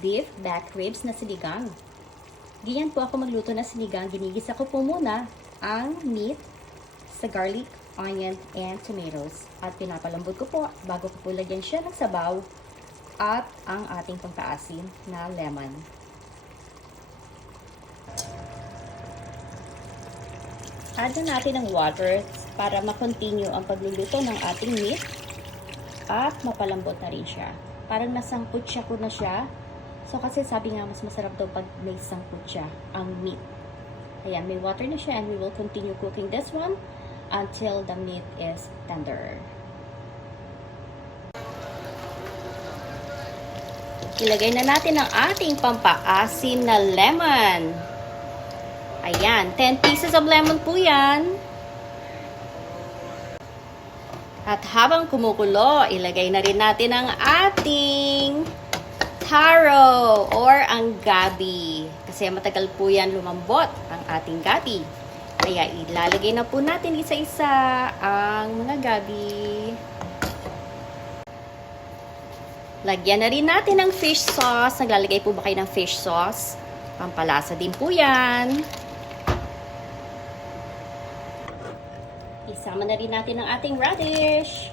beef back ribs na sinigang. Ganyan po ako magluto na sinigang. Ginigisa ko po muna ang meat sa garlic, onion, and tomatoes. At pinapalambot ko po bago ko po lagyan siya ng sabaw at ang ating pangkaasim na lemon. Add na natin ng water para ma-continue ang pagluluto ng ating meat at mapalambot na rin siya. Parang nasangkot siya ko na siya. So kasi sabi nga mas masarap daw pag may sangkot siya ang meat. Ayan, may water na siya and we will continue cooking this one until the meat is tender. Ilagay na natin ang ating pampaasim na lemon. Ayan, 10 pieces of lemon po yan. At habang kumukulo, ilagay na rin natin ang ating taro or ang gabi. Kasi matagal po yan lumambot ang ating gabi. Kaya ilalagay na po natin isa-isa ang mga gabi. Lagyan na rin natin ng fish sauce. Naglalagay po ba kayo ng fish sauce? Pampalasa din po yan. Isama na rin natin ang ating radish.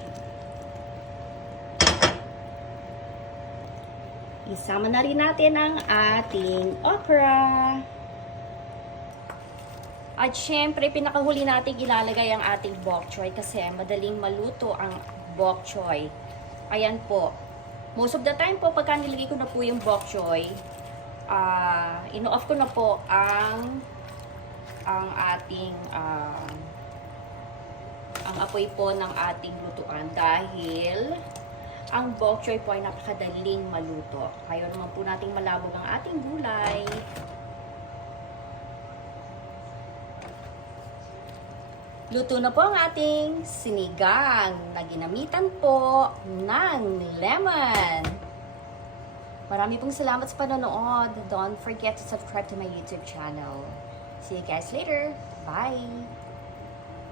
Isama na rin natin ang ating okra. At syempre, pinakahuli natin ilalagay ang ating bok choy kasi madaling maluto ang bok choy. Ayan po. Most of the time po, pagka nilagay ko na po yung bok choy, ino-off ko na po ang ating ang apoy po ng ating lutuan dahil ang bok choy po ay napakadaling maluto. Kaya naman po nating malabog ang ating gulay. Luto na po ang ating sinigang na ginamitan po ng lemon. Marami pong salamat sa panonood. Don't forget to subscribe to my YouTube channel. See you guys later. Bye!